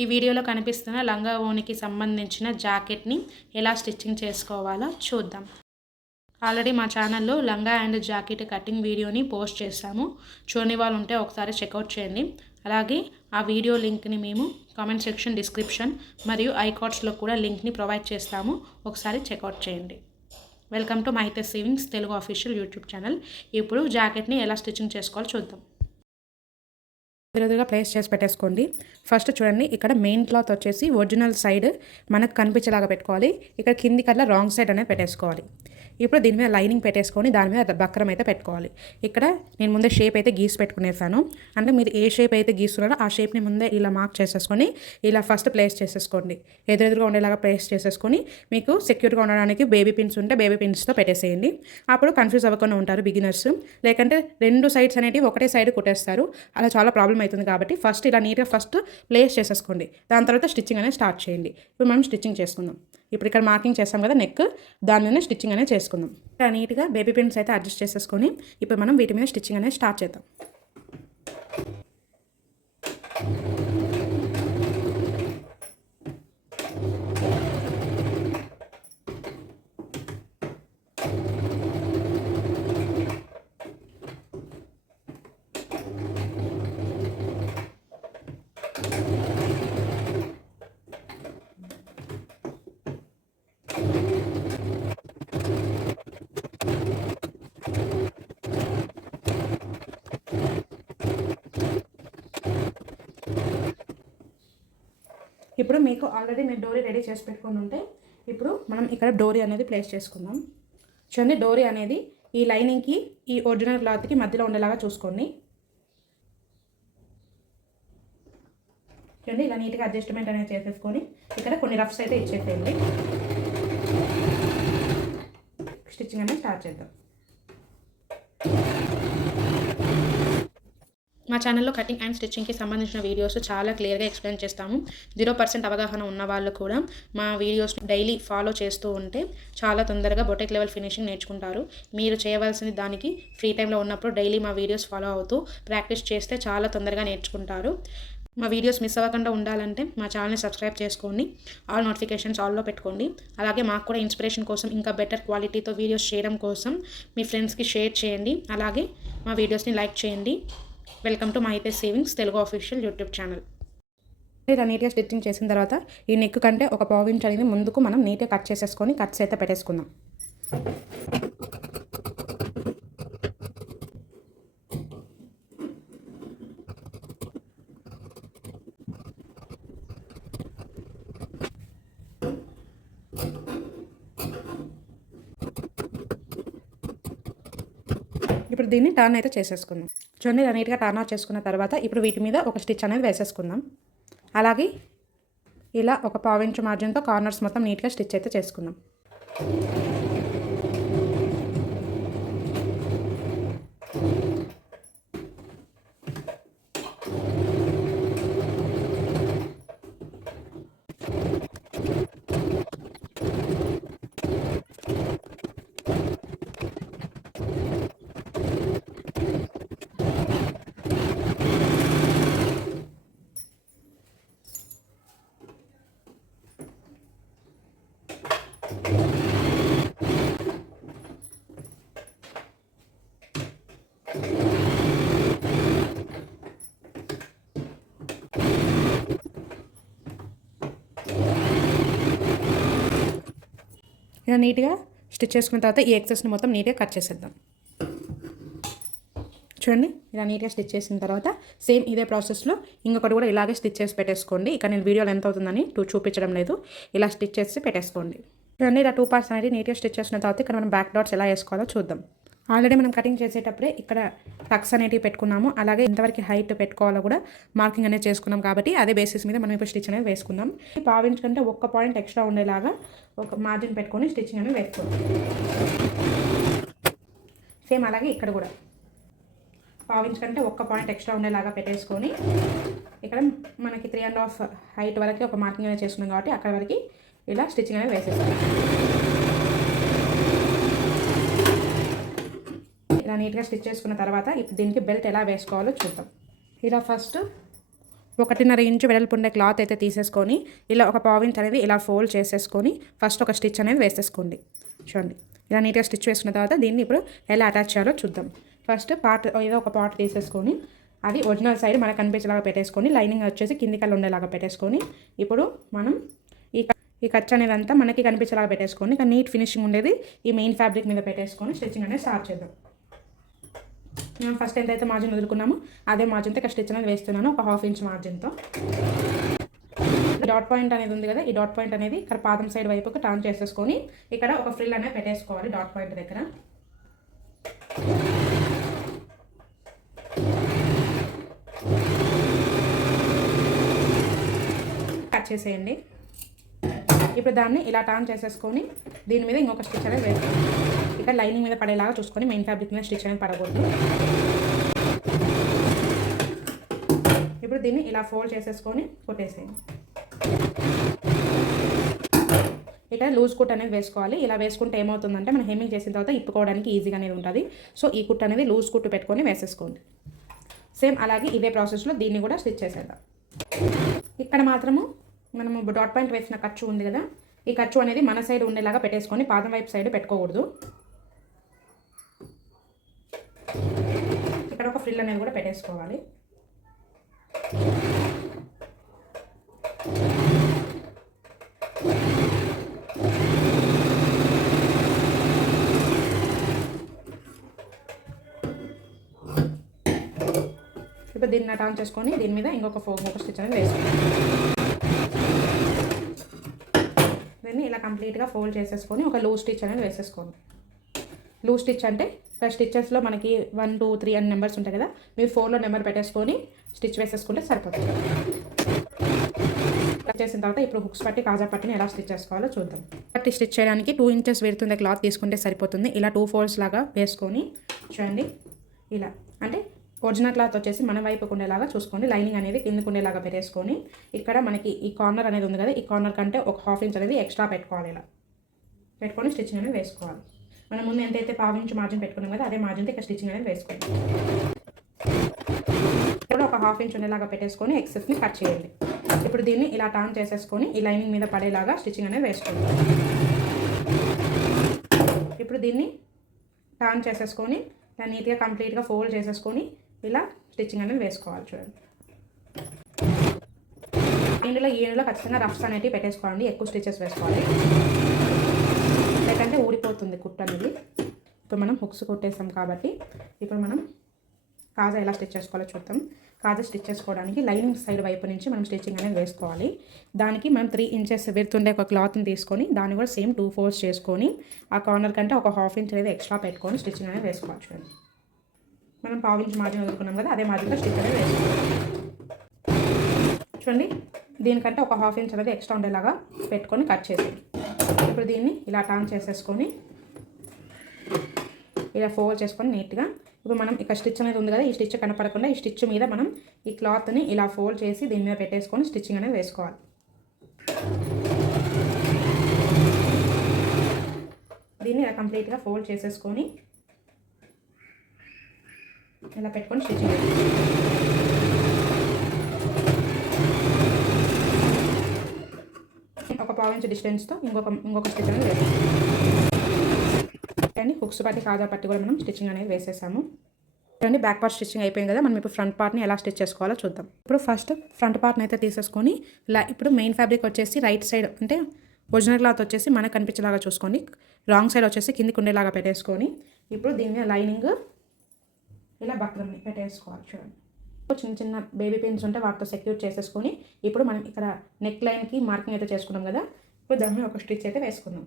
ఈ వీడియోలో కనిపిస్తున్న లంగా ఓనికి సంబంధించిన జాకెట్ని ఎలా స్టిచ్చింగ్ చేసుకోవాలో చూద్దాం. ఆల్రెడీ మా ఛానల్లో లంగా అండ్ జాకెట్ కటింగ్ వీడియోని పోస్ట్ చేస్తాము. చూడని వాళ్ళు ఉంటే ఒకసారి చెక్అవుట్ చేయండి. అలాగే ఆ వీడియో లింక్ని మేము కామెంట్ సెక్షన్, డిస్క్రిప్షన్ మరియు ఐకార్డ్స్లో కూడా లింక్ని ప్రొవైడ్ చేస్తాము. ఒకసారి చెక్అవుట్ చేయండి. వెల్కమ్ టు మైథెస్ sewings Telugu official YouTube channel. ఇప్పుడు జాకెట్ని ఎలా స్టిచ్చింగ్ చేసుకోవాలో చూద్దాం. ఎదురుగా ప్లేస్ చేసి పెట్టేసుకోండి. ఫస్ట్ చూడండి, ఇక్కడ మెయిన్ క్లాత్ వచ్చేసి ఒరిజినల్ సైడ్ మనకు కనిపించేలాగా పెట్టుకోవాలి. ఇక్కడ కింది కల్లా రాంగ్ సైడ్ అనేది పెట్టేసుకోవాలి. ఇప్పుడు దీని మీద లైనింగ్ పెట్టేసుకొని దాని మీద బక్రం అయితే పెట్టుకోవాలి. ఇక్కడ నేను ముందే షేప్ అయితే గీసి పెట్టుకునేసాను. అంటే మీరు ఏ షేప్ అయితే గీస్తున్నారో ఆ షేప్ని ముందే ఇలా మార్క్ చేసేసుకొని ఇలా ఫస్ట్ ప్లేస్ చేసేసుకోండి. ఎదురుగా ఉండేలాగా ప్లేస్ చేసేసుకొని మీకు సెక్యూర్గా ఉండడానికి బేబీ పిన్స్ ఉంటే బేబీ పిన్స్తో పెట్టేసేయండి. అప్పుడు కన్ఫ్యూజ్ అవ్వకుండా ఉంటారు బిగినర్స్. లేకంటే రెండు సైడ్స్ అనేవి ఒకటే సైడ్ కుట్టేస్తారు, అలా చాలా ప్రాబ్లం అవుతుంది. కాబట్టి ఫస్ట్ ఇలా నీట్గా ఫస్ట్ ప్లేస్ చేసేసుకోండి. దాని తర్వాత స్టిచ్చింగ్ అనేది స్టార్ట్ చేయండి. ఇప్పుడు మనం స్టిచ్చింగ్ చేసుకుందాం. ఇప్పుడు ఇక్కడ మార్కింగ్ చేస్తాం కదా నెక్, దాని మీద స్టిచ్చింగ్ అనేది చేసుకుందాం. ఇక్కడ నీట్గా బేబీ పిన్స్ అయితే అడ్జస్ట్ చేసేసుకొని ఇప్పుడు మనం వీటి మీద స్టిచ్చింగ్ అనేది స్టార్ట్ చేద్దాం. ఇప్పుడు మీకు ఆల్రెడీ మీరు డోరీ రెడీ చేసి పెట్టుకుని ఉంటే ఇప్పుడు మనం ఇక్కడ డోరీ అనేది ప్లేస్ చేసుకుందాం. చూడండి, డోరీ అనేది ఈ లైనింగ్కి ఈ ఒరిజినల్ క్లాత్కి మధ్యలో ఉండేలాగా చూసుకోండి. చూడండి, ఇలా నీట్గా అడ్జస్ట్మెంట్ అనేది చేసేసుకొని ఇక్కడ కొన్ని రఫ్స్ అయితే ఇచ్చేసేయండి. స్టిచ్చింగ్ అనేది స్టార్ట్ చేద్దాం. మా ఛానల్లో కటింగ్ అండ్ స్టిచ్చింగ్కి సంబంధించిన వీడియోస్ చాలా క్లియర్గా ఎక్స్ప్లెయిన్ చేస్తాము. 0% అవగాహన ఉన్న వాళ్ళు కూడా మా వీడియోస్ డైలీ ఫాలో చేస్తూ ఉంటే చాలా తొందరగా బొటెక్ లెవెల్ ఫినిషింగ్ నేర్చుకుంటారు. మీరు చేయవలసింది దానికి ఫ్రీ టైంలో ఉన్నప్పుడు డైలీ మా వీడియోస్ ఫాలో అవుతూ ప్రాక్టీస్ చేస్తే చాలా తొందరగా నేర్చుకుంటారు. మా వీడియోస్ మిస్ అవ్వకుండా ఉండాలంటే మా ఛానల్ని సబ్స్క్రైబ్ చేసుకోండి. ఆల్ నోటిఫికేషన్స్ ఆల్లో పెట్టుకోండి. అలాగే మాకు కూడా ఇన్స్పిరేషన్ కోసం ఇంకా బెటర్ క్వాలిటీతో వీడియోస్ చేయడం కోసం మీ ఫ్రెండ్స్కి షేర్ చేయండి. అలాగే మా వీడియోస్ని లైక్ చేయండి. వెల్కమ్ టు మైథెస్ sewings Telugu official YouTube channel. ఇలా నీట్గా స్టిచ్చింగ్ చేసిన తర్వాత ఈ నెక్ కంటే ఒక పావు ఇంచ్ అనేది ముందుకు మనం నీట్గా కట్ చేసేసుకొని కట్స్ అయితే పెట్టేసుకుందాం. ఇప్పుడు దీన్ని టర్న్ అయితే చేసేసుకుందాం. చూడండి, ఇలా నీట్గా టర్న్ అవుట్ చేసుకున్న తర్వాత ఇప్పుడు వీటి మీద ఒక స్టిచ్ అనేది వేసేసుకుందాం. అలాగే ఇలా ఒక పావు ఇంచు మార్జిన్తో కార్నర్స్ మొత్తం నీట్గా స్టిచ్ అయితే చేసుకుందాం. ఇలా నీట్గా స్టిచ్ చేసుకున్న తర్వాత ఈ ఎక్సెస్ని మొత్తం నీట్గా కట్ చేసేద్దాం. చూడండి, ఇలా నీట్గా స్టిచ్ చేసిన తర్వాత సేమ్ ఇదే ప్రాసెస్లో ఇంకొకటి కూడా ఇలాగే స్టిచ్ చేసి పెట్టేసుకోండి. ఇక్కడ నేను వీడియోలో ఎంత అవుతుందని చూపించడం లేదు, ఇలా స్టిచ్ చేసి పెట్టేసుకోండి. చూడండి, ఇలా 2 పార్ట్స్ అనేది నీట్గా స్టిచ్ చేసిన తర్వాత ఇక్కడ మనం బ్యాక్ డాట్స్ ఎలా వేసుకోవాలో చూద్దాం. ఆల్రెడీ మనం కటింగ్ చేసేటప్పుడే ఇక్కడ టక్స్ అనేటివి పెట్టుకున్నాము. అలాగే ఇంతవరకు హైట్ పెట్టుకోవాలో కూడా మార్కింగ్ అనేది చేసుకున్నాం. కాబట్టి అదే బేసిస్ మీద మనం ఇప్పుడు స్టిచ్ అనేది వేసుకుందాం. పావు ఇంచ్ కంటే 1 పాయింట్ ఎక్స్ట్రా ఉండేలాగా ఒక మార్జిన్ పెట్టుకొని స్టిచ్చింగ్ అనేది వేసుకోండి. సేమ్ అలాగే ఇక్కడ కూడా పావు ఇంచ్ కంటే 1 పాయింట్ ఎక్స్ట్రా ఉండేలాగా పెట్టేసుకొని ఇక్కడ మనకి 3.5 హైట్ వరకు ఒక మార్కింగ్ అనేది చేసుకున్నాం. కాబట్టి అక్కడ వరకు ఇలా స్టిచ్చింగ్ అనేది వేసేస్తాం. ఇలా నీట్గా స్టిచ్ చేసుకున్న తర్వాత ఇప్పుడు దీనికి బెల్ట్ ఎలా వేసుకోవాలో చూద్దాం. ఇలా ఫస్ట్ 1.5 ఇంచు వెడల్పు ఉండే క్లాత్ అయితే తీసేసుకొని ఇలా ఒక పావు ఇంచ్ అనేది ఇలా ఫోల్డ్ చేసేసుకొని ఫస్ట్ ఒక స్టిచ్ అనేది వేసేసుకోండి. చూడండి ఇలా నీట్గా స్టిచ్ వేసుకున్న తర్వాత దీన్ని ఇప్పుడు ఎలా అటాచ్ చేయాలో చూద్దాం. ఫస్ట్ పార్ట్ ఏదో ఒక పార్ట్ తీసేసుకొని అది ఒరిజినల్ సైడ్ మనకు కనిపించేలాగా పెట్టేసుకొని లైనింగ్ వచ్చేసి కింది కళ్ళు ఉండేలాగా పెట్టేసుకొని ఇప్పుడు మనం ఈ ఖర్చు అనేది అంతా మనకి కనిపించేలాగా పెట్టేసుకొని ఇంకా నీట్ ఫినిషింగ్ ఉండేది ఈ మెయిన్ ఫ్యాబ్రిక్ మీద పెట్టేసుకొని స్టిచ్చింగ్ అనేది స్టార్ట్ చేద్దాం. మేము ఫస్ట్ ఎంతైతే మార్జిన్ వదులుకున్నామో అదే మార్జిన్తో ఇక్కడ స్టిచ్ అనేది వేస్తున్నాను, ఒక 1/2 ఇంచ్ మార్జిన్తో. డాట్ పాయింట్ అనేది ఉంది కదా, ఈ డాట్ పాయింట్ అనేది ఇక్కడ పాదం సైడ్ వైపుకి టర్న్ చేసేసుకొని ఇక్కడ ఒక ఫ్రిల్ అనేది పెట్టేసుకోవాలి డాట్ పాయింట్ దగ్గర. కట్ చేసేయండి. ఇప్పుడు దాన్ని ఇలా టర్న్ చేసేసుకొని దీని మీద ఇంకొక స్టిచ్ అనేది వేసుకోండి. ఇక్కడ లైనింగ్ మీద పడేలాగా చూసుకొని మెయిన్ ఫ్యాబ్రిక్ మీద స్టిచ్ అనేది పడకూడదు. ఇప్పుడు దీన్ని ఇలా ఫోల్డ్ చేసేసుకొని కొట్టేసేయండి. ఇక్కడ లూజ్ కుట్ అనేది వేసుకోవాలి. ఇలా వేసుకుంటే ఏమవుతుందంటే మనం హెమ్మింగ్ చేసిన తర్వాత ఇప్పుకోవడానికి ఈజీగా అనేది ఉంటుంది. సో ఈ కుట్ అనేది లూజ్ కుట్టు పెట్టుకొని వేసేసుకోండి. సేమ్ అలాగే ఇదే ప్రాసెస్లో దీన్ని కూడా స్టిచ్ చేసేద్దాం. ఇక్కడ మాత్రము మనము డాట్ పాయింట్ వేసిన ఖర్చు ఉంది కదా, ఈ ఖర్చు అనేది మన సైడ్ ఉండేలాగా పెట్టేసుకొని పాదం వైపు సైడ్ పెట్టుకోకూడదు. ఇక్కడ ఒక ఫ్రిల్ అనేది కూడా పెట్టేసుకోవాలి. ఇప్పుడు దీన్ని టర్న్ చేసుకొని దీని మీద ఇంకొక స్టిచ్ అనేది వేసుకోవాలి. దీన్ని ఇలా కంప్లీట్గా ఫోల్డ్ చేసేసుకొని ఒక లూజ్ స్టిచ్ అనేది వేసేసుకోండి. లూజ్ స్టిచ్ అంటే ఇక్కడ స్టిచ్చెస్లో మనకి 1, 2, 3 అని నెంబర్స్ ఉంటాయి కదా, మీరు 4లో నెంబర్ పెట్టేసుకొని స్టిచ్ వేసేసుకుంటే సరిపోతుంది. చేసిన తర్వాత ఇప్పుడు హుక్స్ పట్టి కాజా పట్టిని ఎలా స్టిచ్ చేసుకోవాలో చూద్దాం. పట్టి స్టిచ్ చేయడానికి 2 ఇంచెస్ వెళ్తుండే క్లాత్ తీసుకుంటే సరిపోతుంది. ఇలా 2 ఫోల్డ్స్ లాగా వేసుకొని చూడండి, ఇలా అంటే ఒరిజినల్ క్లాత్ వచ్చేసి మన వైపుకు ఉండేలాగా చూసుకోండి. లైనింగ్ అనేది కిందకు ఉండేలాగా పెట్టేసుకొని ఇక్కడ మనకి ఈ కార్నర్ అనేది ఉంది కదా, ఈ కార్నర్ కంటే ఒక 1/2 ఇంచ్ అనేది ఎక్స్ట్రా పెట్టుకోవాలి. ఇలా పెట్టుకొని స్టిచ్చింగ్ అనేది వేసుకోవాలి. మనం ముందు ఎంతైతే 1/2 ఇంచ్ మార్జిన్ పెట్టుకున్నాం కదా, అదే మార్జిన్తో ఇక్కడ స్టిచ్చింగ్ అనేది వేసుకోండి. ఇప్పుడు ఒక 1/2 ఇంచ్ ఉండేలాగా పెట్టేసుకొని ఎక్సెస్ని కట్ చేయండి. ఇప్పుడు దీన్ని ఇలా టర్న్ చేసేసుకొని ఈ లైనింగ్ మీద పడేలాగా స్టిచ్చింగ్ అనేది వేసుకోండి. ఇప్పుడు దీన్ని టర్న్ చేసేసుకొని దాన్ని నీట్గా కంప్లీట్గా ఫోల్డ్ చేసేసుకొని ఇలా స్టిచ్చింగ్ అనేది వేసుకోవాలి. చూడండి, ఏడులో ఖచ్చితంగా రఫ్స్ అనేవి పెట్టేసుకోవాలి. ఎక్కువ స్టిచెస్ వేసుకోవాలి, లేకంటే ఊడిపోతుంది కుట్టు అనేది. ఇప్పుడు మనం హుక్స్ కొట్టేసాం కాబట్టి ఇప్పుడు మనం కాజా ఎలా స్టిచ్ చేసుకోవాలో చూద్దాం. కాజా స్టిచ్ చేసుకోవడానికి లైనింగ్ సైడ్ వైపు నుంచి మనం స్టిచ్చింగ్ అనేది వేసుకోవాలి. దానికి మనం 3 ఇంచెస్ విడుతుండే ఒక క్లాత్ని తీసుకొని దాన్ని కూడా సేమ్ 2 ఫోల్డ్స్ చేసుకొని ఆ కార్నర్ కంటే ఒక 1/2 ఇంచ్ అనేది ఎక్స్ట్రా పెట్టుకొని స్టిచ్చింగ్ అనేది వేసుకోవాలి. చూడండి, మనం 1/2 ఇంచ్ మార్జిన్ వదులుకున్నాం కదా, అదే మార్జిన్లో స్టిచ్ అనేది వేసుకోవాలి. చూడండి, దీనికంటే ఒక 1/2 ఇంచ్ అనేది ఎక్స్ట్రా ఉండేలాగా పెట్టుకొని కట్ చేసేది. ఇప్పుడు దీన్ని ఇలా టర్న్ చేసేసుకొని ఇలా ఫోల్డ్ చేసుకొని నీట్గా ఇప్పుడు మనం ఇక్కడ స్టిచ్ అనేది ఉంది కదా, ఈ స్టిచ్ కనపడకుండా ఈ స్టిచ్ మీద మనం ఈ క్లాత్ని ఇలా ఫోల్డ్ చేసి దీని మీద పెట్టేసుకొని స్టిచ్చింగ్ అనేది వేసుకోవాలి. దీన్ని ఇలా కంప్లీట్గా ఫోల్డ్ చేసేసుకొని ఇలా పెట్టుకొని స్టిచ్చింగ్ ఒక 1/2 ఇంచ్ డిస్టెన్స్తో ఇంకొక స్టిచ్ అనేది వేసుకోవాలి. అండ్ హుక్స్ పట్టి కాజా పట్టి కూడా మనం స్టిచ్చింగ్ అనేది వేసేసాము. చూడండి, బ్యాక్ పార్ట్ స్టిచ్చింగ్ అయిపోయింది కదా, మనం ఇప్పుడు ఫ్రంట్ పార్ట్ని ఎలా స్టిచ్ చేసుకోవాలో చూద్దాం. ఇప్పుడు ఫస్ట్ ఫ్రంట్ పార్ట్ని అయితే తీసేసుకొని ఇప్పుడు మెయిన్ ఫ్యాబ్రిక్ వచ్చేసి రైట్ సైడ్ అంటే ఒరిజినల్ క్లాత్ వచ్చేసి మనకు కనిపించేలాగా చూసుకోండి. రాంగ్ సైడ్ వచ్చేసి కిందికి ఉండేలాగా పెట్టేసుకొని ఇప్పుడు దీని మీద లైనింగ్ ఇలా బక్రంని పెట్టేసుకోవాలి. చూడండి, చిన్న చిన్న బేబీ పిన్స్ ఉంటే వాటితో సెక్యూర్ చేసేసుకొని ఇప్పుడు మనం ఇక్కడ నెక్ లైన్కి మార్కింగ్ అయితే చేసుకున్నాం కదా, ఇప్పుడు దాని మీద ఒక స్టిచ్ అయితే వేసుకుందాం.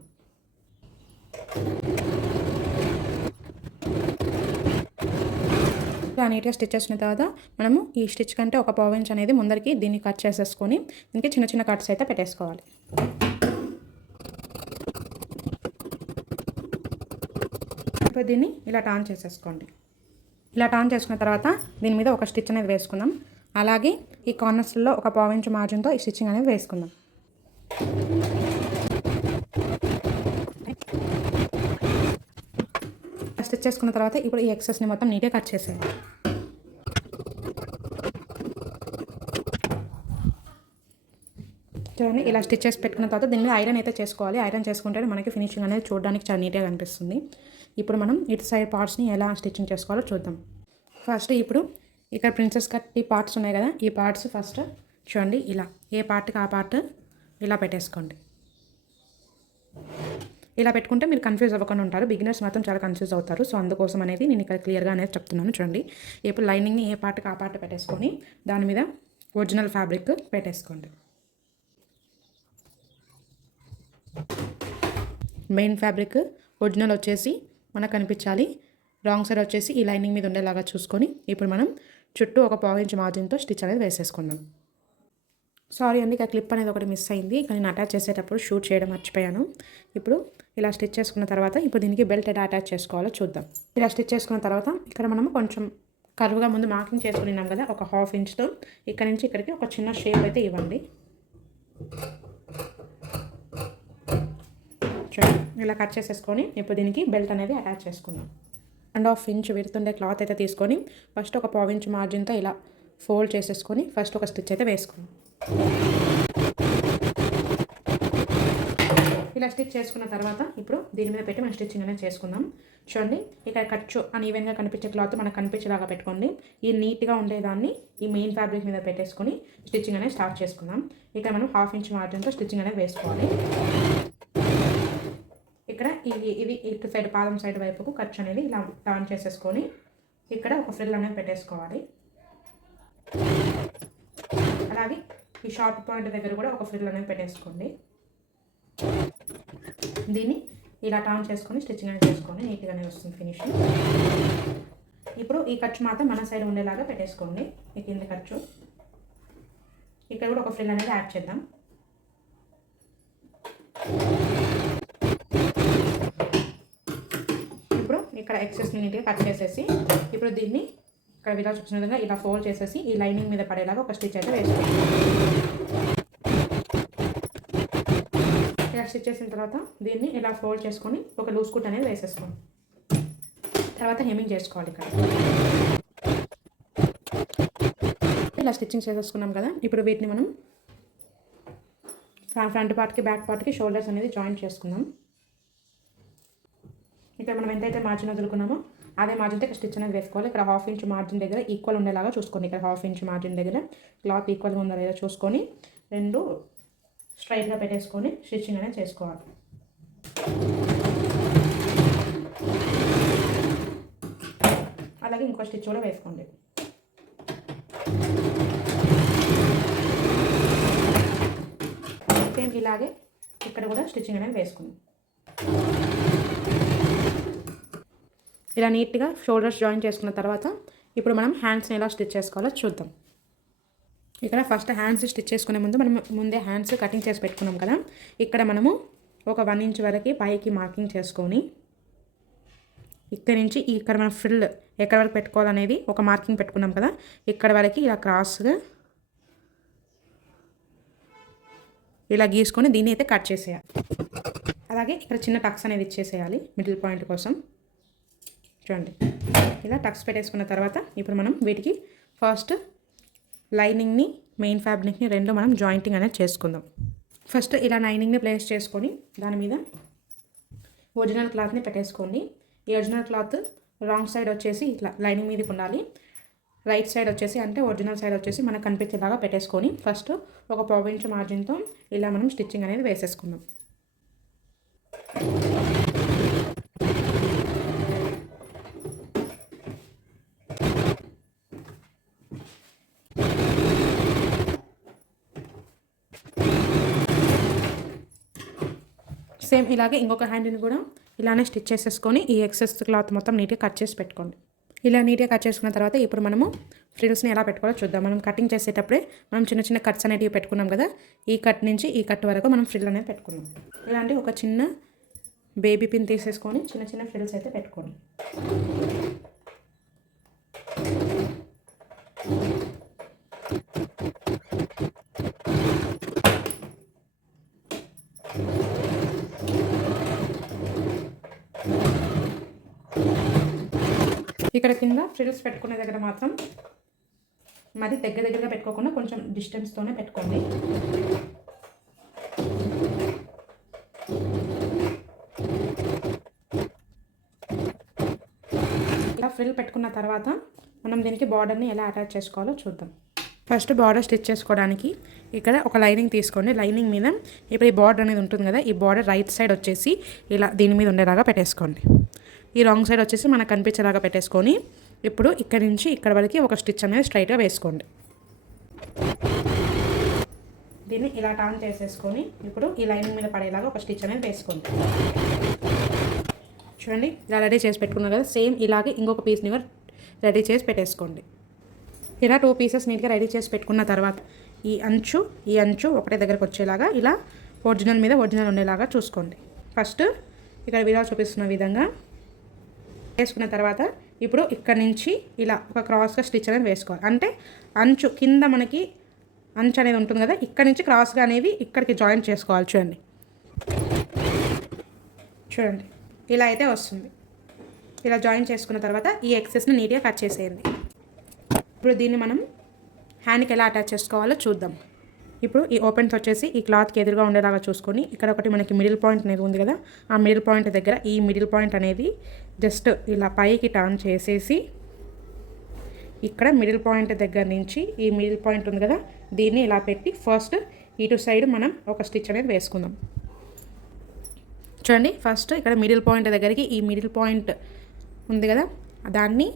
నీట్గా స్టిచ్ చేసిన తర్వాత మనము ఈ స్టిచ్ కంటే ఒక 1/2 ఇంచ్ అనేది ముందరికి దీన్ని కట్ చేసేసుకొని దీనికి చిన్న చిన్న కట్స్ అయితే పెట్టేసుకోవాలి. ఇప్పుడు దీన్ని ఇలా టర్న్ చేసేసుకోండి. ఇలా టర్న్ చేసుకున్న తర్వాత దీని మీద ఒక స్టిచ్ అనేది వేసుకుందాం. అలాగే ఈ కార్నర్స్లో ఒక 1/2 ఇంచ్ మార్జిన్తో ఈ స్టిచ్చింగ్ అనేది వేసుకుందాం. స్టిచ్ చేసుకున్న తర్వాత ఇప్పుడు ఈ ఎక్సెస్ని మొత్తం నీట్గా కట్ చేసేయండి. చూడండి ఇలా స్టిచ్ చేసి పెట్టుకున్న తర్వాత దీన్ని ఐరన్ అయితే చేసుకోవాలి. ఐరన్ చేసుకుంటే మనకి ఫినిషింగ్ అనేది చూడడానికి చాలా నీట్గా కనిపిస్తుంది. ఇప్పుడు మనం ఇటు సైడ్ పార్ట్స్ని ఎలా స్టిచ్చింగ్ చేసుకోవాలో చూద్దాం. ఫస్ట్ ఇప్పుడు ఇక్కడ ప్రిన్సెస్ కట్ ఈ పార్ట్స్ ఉన్నాయి కదా, ఈ పార్ట్స్ ఫస్ట్ చూడండి ఇలా ఏ పార్ట్కి ఆ పార్ట్ ఇలా పెట్టేసుకోండి. ఇలా పెట్టుకుంటే మీరు కన్ఫ్యూజ్ అవ్వకుండా ఉంటారు. బిగినర్స్ మాత్రం చాలా కన్ఫ్యూజ్ అవుతారు. సో అందుకోసం అనేది నేను ఇక్కడ క్లియర్గా అనేది చెప్తున్నాను. చూడండి ఇప్పుడు లైనింగ్ని ఏ పార్ట్కి ఆ పార్ట్ పెట్టేసుకొని దాని మీద ఒరిజినల్ ఫ్యాబ్రిక్ పెట్టేసుకోండి. మెయిన్ ఫ్యాబ్రిక్ ఒరిజినల్ వచ్చేసి మనకు కనిపించాలి. రాంగ్ సైడ్ వచ్చేసి ఈ లైనింగ్ మీద ఉండేలాగా చూసుకొని ఇప్పుడు మనం చుట్టూ ఒక 1/2 ఇంచ్ మార్జిన్తో స్టిచ్ అనేది వేసేసుకుందాం. సారీ అండి, ఇక క్లిప్ అనేది ఒకటి మిస్ అయింది. కానీ నేను అటాచ్ చేసేటప్పుడు షూట్ చేయడం మర్చిపోయాను. ఇప్పుడు ఇలా స్టిచ్ చేసుకున్న తర్వాత ఇప్పుడు దీనికి బెల్ట్ ఎలా అటాచ్ చేసుకోవాలో చూద్దాం. ఇలా స్టిచ్ చేసుకున్న తర్వాత ఇక్కడ మనము కొంచెం కర్వ్గా ముందు మార్కింగ్ చేసుకున్నాం కదా, ఒక 1/2 ఇంచ్తో ఇక్కడ నుంచి ఇక్కడికి ఒక చిన్న షేప్ అయితే ఇవ్వండి. చూడండి ఇలా కట్ చేసేసుకొని ఇప్పుడు దీనికి బెల్ట్ అనేది అటాచ్ చేసుకుందాం. 1/2 ఇంచ్ విడుతుండే క్లాత్ అయితే తీసుకొని ఫస్ట్ ఒక 1/2 ఇంచ్ మార్జిన్తో ఇలా ఫోల్డ్ చేసేసుకొని ఫస్ట్ ఒక స్టిచ్ అయితే వేసుకుందాం. ఇలా స్టిచ్ చేసుకున్న తర్వాత ఇప్పుడు దీని మీద పెట్టి మనం స్టిచ్చింగ్ అనేది చేసుకుందాం. చూడండి ఇక్కడ ఖర్చు ఈవెన్గా కనిపించే క్లాత్ మనకు కనిపించేలాగా పెట్టుకోండి. ఈ నీట్గా ఉండేదాన్ని ఈ మెయిన్ ఫ్యాబ్రిక్ మీద పెట్టేసుకొని స్టిచ్చింగ్ అనేది స్టార్ట్ చేసుకుందాం. ఇక్కడ మనం 1/2 ఇంచ్ మార్జిన్తో స్టిచ్చింగ్ అనేది వేసుకోవాలి. ఇక్కడ ఇది ఇటు సైడ్ పాదం సైడ్ వైపుకు ఖర్చు అనేది ఇలా టర్న్ చేసేసుకొని ఇక్కడ ఒక ఫ్రిల్ అనేది పెట్టేసుకోవాలి. అలాగే ఈ షార్ట్ పాయింట్ దగ్గర కూడా ఒక ఫ్రిల్ అనేది పెట్టేసుకోండి. దీన్ని ఇలా టర్న్ చేసుకొని స్టిచ్చింగ్ అనేది చేసుకొని నీట్గానే వస్తుంది ఫినిషింగ్. ఇప్పుడు ఈ ఖర్చు మాత్రం మన సైడ్ ఉండేలాగా పెట్టేసుకోండి. ఈ కింద ఖర్చు ఇక్కడ కూడా ఒక ఫ్రిల్ అనేది యాడ్ చేద్దాం. ఇప్పుడు ఇక్కడ ఎక్సెస్ని నీట్గా కట్ చేసేసి ఇప్పుడు దీన్ని ఇక్కడ ఇలా చూసిన విధంగా ఇలా ఫోల్డ్ చేసేసి ఈ లైనింగ్ మీద పడేలాగా ఒక స్టిచ్ అయితే వేసుకోండి. ఇలా స్టిచ్ చేసిన తర్వాత దీన్ని ఇలా ఫోల్డ్ చేసుకొని ఒక లూజ్ కుట్ అనేది వేసేసుకోండి. తర్వాత హెమ్మింగ్ చేసుకోవాలి. ఇక్కడ ఇలా స్టిచ్చింగ్ చేసేసుకున్నాం కదా, ఇప్పుడు వీటిని మనం ఫ్రంట్ పార్ట్కి బ్యాక్ పార్ట్కి షోల్డర్స్ అనేది జాయిన్ చేసుకుందాం. ఇక్కడ మనం ఎంతైతే మార్జిన్ వదులుకున్నామో అదే మార్జిన్తో ఇక్కడ స్టిచ్ అనేది వేసుకోవాలి. ఇక్కడ 1/2 ఇంచ్ మార్జిన్ దగ్గర ఈక్వల్ ఉండేలాగా చూసుకోండి. ఇక్కడ 1/2 ఇంచ్ మార్జిన్ దగ్గర క్లాత్ ఈక్వల్గా ఉందా లేదా చూసుకొని రెండు స్ట్రైట్గా పెట్టేసుకొని స్టిచ్చింగ్ అనేది చేసుకోవాలి. అలాగే ఇంకో స్టిచ్ కూడా వేసుకోండి. సేమ్ ఇలాగే ఇక్కడ కూడా స్టిచ్చింగ్ అనేది వేసుకుందాం. ఇలా నీట్గా షోల్డర్స్ జాయిన్ చేసుకున్న తర్వాత ఇప్పుడు మనం హ్యాండ్స్ని ఎలా స్టిచ్ చేసుకోవాలో చూద్దాం. ఇక్కడ ఫస్ట్ హ్యాండ్స్ స్టిచ్ చేసుకునే ముందు మనం ముందే హ్యాండ్స్ కటింగ్ చేసి పెట్టుకున్నాం కదా, ఇక్కడ మనము ఒక 1 ఇంచ్ వరకు పైకి మార్కింగ్ చేసుకొని ఇక్కడ నుంచి ఇక్కడ మనం ఫ్రిల్ ఎక్కడ వరకు పెట్టుకోవాలనేది ఒక మార్కింగ్ పెట్టుకున్నాం కదా, ఇక్కడ వరకు ఇలా క్రాస్గా ఇలా గీసుకొని దీన్ని అయితే కట్ చేసేయాలి. అలాగే ఇక్కడ చిన్న టక్స్ అనేది ఇచ్చేసేయాలి మిడిల్ పాయింట్ కోసం. చూడండి ఇలా టక్స్ పెట్టేసుకున్న తర్వాత ఇప్పుడు మనం వీటికి ఫస్ట్ లైనింగ్ని మెయిన్ ఫ్యాబ్రిక్ని రెండు మనం జాయింటింగ్ అనేది చేసుకుందాం. ఫస్ట్ ఇలా లైనింగ్ని ప్లేస్ చేసుకొని దాని మీద ఒరిజినల్ క్లాత్ని పెట్టేసుకోండి. ఈ ఒరిజినల్ క్లాత్ రాంగ్ సైడ్ వచ్చేసి ఇట్లా లైనింగ్ మీదకి ఉండాలి. రైట్ సైడ్ వచ్చేసి అంటే ఒరిజినల్ సైడ్ వచ్చేసి మనకు కనిపించేలాగా పెట్టేసుకొని ఫస్ట్ ఒక 1/2 ఇంచ్ మార్జిన్తో ఇలా మనం స్టిచ్చింగ్ అనేది వేసేసుకుందాం. సేమ్ ఇలాగే ఇంకొక హ్యాండ్ని కూడా ఇలానే స్టిచ్ చేసేసుకొని ఈ ఎక్సెస్ క్లాత్ మొత్తం నీట్గా కట్ చేసి పెట్టుకోండి. ఇలా నీట్గా కట్ చేసుకున్న తర్వాత ఇప్పుడు మనము ఫ్రిల్స్ని ఎలా పెట్టుకోవాలో చూద్దాం. మనం కటింగ్ చేసేటప్పుడే మనం చిన్న చిన్న కట్స్ అనేవి పెట్టుకున్నాం కదా, ఈ కట్ నుంచి ఈ కట్ వరకు మనం ఫ్రిల్ అనేది పెట్టుకున్నాం. ఇలాంటి ఒక చిన్న బేబీ పిన్ తీసేసుకొని చిన్న చిన్న ఫ్రిల్స్ అయితే పెట్టుకోండి. ఇక్కడ కింద ఫ్రిల్స్ పెట్టుకునే దగ్గర మాత్రం మరి దగ్గరగా పెట్టుకోకుండా కొంచెం డిస్టెన్స్తోనే పెట్టుకోండి. ఫ్రిల్ పెట్టుకున్న తర్వాత మనం దీనికి బార్డర్ని ఎలా అటాచ్ చేసుకోవాలో చూద్దాం. ఫస్ట్ బార్డర్ స్టిచ్ చేసుకోవడానికి ఇక్కడ ఒక లైనింగ్ తీసుకోండి. లైనింగ్ మీద ఇప్పుడు ఈ బార్డర్ అనేది ఉంటుంది కదా, ఈ బార్డర్ రైట్ సైడ్ వచ్చేసి ఇలా దీని మీద ఉండేలాగా పెట్టేసుకోండి. ఈ రాంగ్ సైడ్ వచ్చేసి మనకు కనిపించేలాగా పెట్టేసుకొని ఇప్పుడు ఇక్కడ నుంచి ఇక్కడ వరకు ఒక స్టిచ్ అనేది స్ట్రైట్గా వేసుకోండి. దీన్ని ఇలా టర్న్ చేసేసుకొని ఇప్పుడు ఈ లైనింగ్ మీద పడేలాగా ఒక స్టిచ్ అనేది వేసుకోండి. చూడండి ఇలా రెడీ చేసి పెట్టుకున్నాం కదా, సేమ్ ఇలాగే ఇంకొక పీస్ని కూడా రెడీ చేసి పెట్టేసుకోండి. ఇలా 2 పీసెస్ నీట్గా రెడీ చేసి పెట్టుకున్న తర్వాత ఈ అంచు ఒకటే దగ్గరకు వచ్చేలాగా ఇలా ఒరిజినల్ మీద ఒరిజినల్ ఉండేలాగా చూసుకోండి. ఫస్ట్ ఇక్కడ వీడియో చూపిస్తున్న విధంగా వేసుకున్న తర్వాత ఇప్పుడు ఇక్కడ నుంచి ఇలా ఒక క్రాస్గా స్టిచ్ అనేది వేసుకోవాలి. అంటే అంచు కింద మనకి అంచు అనేది ఉంటుంది కదా, ఇక్కడ నుంచి క్రాస్గా అనేది ఇక్కడికి జాయింట్ చేసుకోవాలి. చూడండి ఇలా అయితే వస్తుంది. ఇలా జాయిన్ చేసుకున్న తర్వాత ఈ ఎక్సెస్ని నీట్గా కట్ చేసేయండి. ఇప్పుడు దీన్ని మనం హ్యాండ్కి ఎలా అటాచ్ చేసుకోవాలో చూద్దాం. ఇప్పుడు ఈ ఓపెన్స్ వచ్చేసి ఈ క్లాత్కి ఎదురుగా ఉండేలాగా చూసుకొని ఇక్కడ ఒకటి మనకి మిడిల్ పాయింట్ అనేది ఉంది కదా, ఆ మిడిల్ పాయింట్ దగ్గర ఈ మిడిల్ పాయింట్ అనేది జస్ట్ ఇలా పైకి టర్న్ చేసేసి ఇక్కడ మిడిల్ పాయింట్ దగ్గర నుంచి ఈ మిడిల్ పాయింట్ ఉంది కదా, దీన్ని ఇలా పెట్టి ఫస్ట్ ఇటు సైడ్ మనం ఒక స్టిచ్ అనేది వేసుకుందాం. చూడండి ఫస్ట్ ఇక్కడ మిడిల్ పాయింట్ దగ్గరికి ఈ మిడిల్ పాయింట్ ఉంది కదా, దాన్ని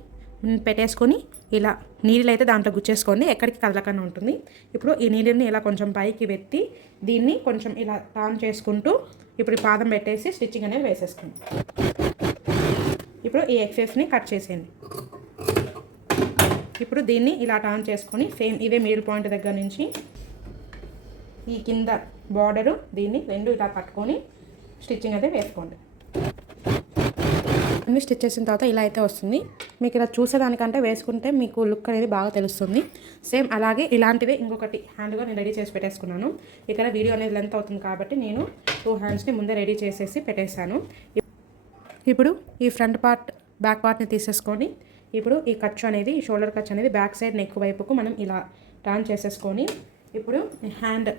పెట్టేసుకొని ఇలా నీళ్ళు అయితే దాంట్లో గుచ్చేసుకోండి, ఎక్కడికి కదలకుండా ఉంటుంది. ఇప్పుడు ఈ నీళ్ళని ఇలా కొంచెం పైకి పెట్టి దీన్ని కొంచెం ఇలా టర్న్ చేసుకుంటూ ఇప్పుడు ఈ పాదం పెట్టేసి స్టిచ్చింగ్ అనేది వేసేసుకోండి. ఇప్పుడు ఈ ఎక్సెస్ని కట్ చేసేయండి. ఇప్పుడు దీన్ని ఇలా టర్న్ చేసుకొని సేమ్ ఇదే మిడిల్ పాయింట్ దగ్గర నుంచి ఈ కింద బార్డరు దీన్ని రెండు ఇలా పట్టుకొని స్టిచ్చింగ్ అయితే వేసుకోండి. అన్ని స్టిచ్ చేసిన తర్వాత ఇలా అయితే వస్తుంది. మీకు ఇలా చూసేదానికంటే వేసుకుంటే మీకు లుక్ అనేది బాగా తెలుస్తుంది. సేమ్ అలాగే ఇలాంటిదే ఇంకొకటి హ్యాండ్గా నేను రెడీ చేసి పెట్టేసుకున్నాను. ఇక్కడ వీడియో అనేది లెంత్ అవుతుంది కాబట్టి నేను 2 హ్యాండ్స్ని ముందే రెడీ చేసేసి పెట్టేశాను. ఇప్పుడు ఈ ఫ్రంట్ పార్ట్ బ్యాక్ పార్ట్ని తీసేసుకొని ఇప్పుడు ఈ ఖర్చు అనేది ఈ షోల్డర్ ఖర్చు అనేది బ్యాక్ సైడ్ నెక్ వైపుకు మనం ఇలా టర్న్ చేసేసుకొని ఇప్పుడు హ్యాండ్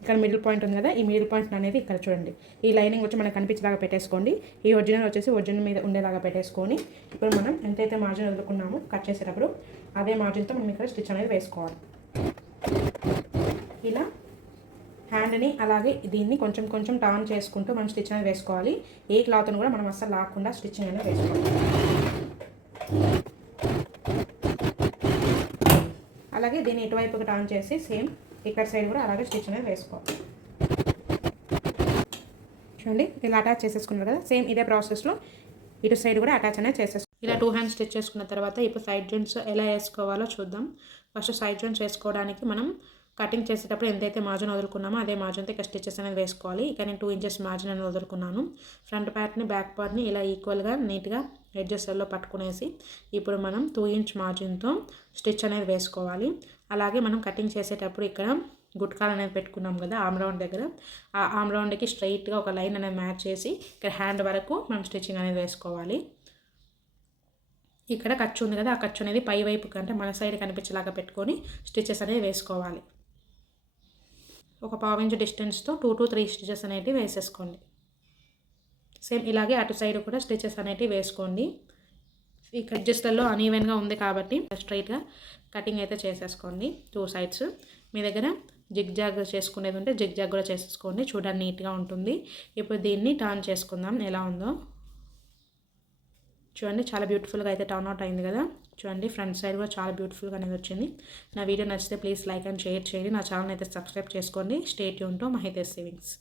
ఇక్కడ మిడిల్ పాయింట్ ఉంది కదా, ఈ మిడిల్ పాయింట్ అనేది ఇక్కడ చూడండి ఈ లైనింగ్ వచ్చి మనకు కనిపించేలాగా పెట్టేసుకోండి. ఈ ఒరిజినల్ వచ్చేసి ఒరిజినల్ మీద ఉండేలాగా పెట్టేసుకొని ఇప్పుడు మనం ఎంతైతే మార్జిన్ వదులుకున్నామో కట్ చేసేటప్పుడు అదే మార్జిన్తో మనం ఇక్కడ స్టిచ్ అనేది వేసుకోవాలి. ఇలా హ్యాండ్ని అలాగే దీన్ని కొంచెం కొంచెం టర్న్ చేసుకుంటూ మనం స్టిచ్ అనేది వేసుకోవాలి. ఏ క్లాత్ను కూడా మనం అస్సలు లాక్కుండా స్టిచ్చింగ్ అనేది వేసుకోవాలి. అలాగే దీన్ని ఇటువైపుకి టర్న్ చేసి సేమ్ ఇక్కడ సైడ్ కూడా అలాగే స్టిచ్ అనేది వేసుకోవాలి. చూడండి ఇలా అటాచ్ చేసేసుకున్నారు కదా, సేమ్ ఇదే ప్రాసెస్లో ఇటు సైడ్ కూడా అటాచ్ అనేది చేసేసుకోవాలి. ఇలా 2 హ్యాండ్స్ స్టిచ్ చేసుకున్న తర్వాత ఇప్పుడు సైడ్ జాయింట్స్ ఎలా వేసుకోవాలో చూద్దాం. ఫస్ట్ సైడ్ జాయింట్స్ వేసుకోవడానికి మనం కటింగ్ చేసేటప్పుడు ఎంతైతే మార్జిన్ వదులుకున్నామో అదే మార్జిన్తో ఇక్కడ స్టిచెస్ అనేది వేసుకోవాలి. ఇక నేను 2 ఇంచెస్ మార్జిన్ అనేది వదులుకున్నాను. ఫ్రంట్ పార్ట్ని బ్యాక్ పార్ట్ని ఇలా ఈక్వల్గా నీట్గా ఎడ్జెస్లో పట్టుకునేసి ఇప్పుడు మనం 2 ఇంచ్ మార్జిన్తో స్టిచ్ అనేది వేసుకోవాలి. అలాగే మనం కటింగ్ చేసేటప్పుడు ఇక్కడ గుట్కాలు అనేది పెట్టుకున్నాం కదా ఆమ్ రౌండ్ దగ్గర, ఆ ఆమ్ రౌండ్కి స్ట్రైట్గా ఒక లైన్ అనేది మ్యాచ్ చేసి ఇక్కడ హ్యాండ్ వరకు మనం స్టిచ్చింగ్ అనేది వేసుకోవాలి. ఇక్కడ ఖర్చు ఉంది కదా, ఆ ఖర్చు అనేది పై వైపు కంటే మన సైడ్ కనిపించేలాగా పెట్టుకొని స్టిచెస్ అనేది వేసుకోవాలి. ఒక 1/2 ఇంచ్ డిస్టెన్స్తో 2 to 3 స్టిచెస్ అనేవి వేసేసుకోండి. సేమ్ ఇలాగే అటు సైడ్ కూడా స్టిచెస్ అనేవి వేసుకోండి. ఈ ఎడ్జెస్లలో అన్ఈవెన్గా ఉంది కాబట్టి స్ట్రైట్గా కటింగ్ అయితే చేసేసుకోండి 2 సైడ్స్. మీ దగ్గర జిగ్ జాగ్ చేసుకునేది ఉంటే జిగ్ జాగ్ కూడా చేసేసుకోండి, చూడడానికి నీట్గా ఉంటుంది. ఇప్పుడు దీన్ని టర్న్ చేసుకుందాం ఎలా ఉందో. చూడండి చాలా బ్యూటిఫుల్గా అయితే టర్న్ అవుట్ అయింది కదా. చూడండి ఫ్రంట్ సైడ్ కూడా చాలా బ్యూటిఫుల్గా అనేది వచ్చింది. నా వీడియో నచ్చితే ప్లీజ్ లైక్ అండ్ షేర్ చేయండి. నా ఛానల్ అయితే సబ్స్క్రైబ్ చేసుకోండి. Stay tune to Mahitej savings.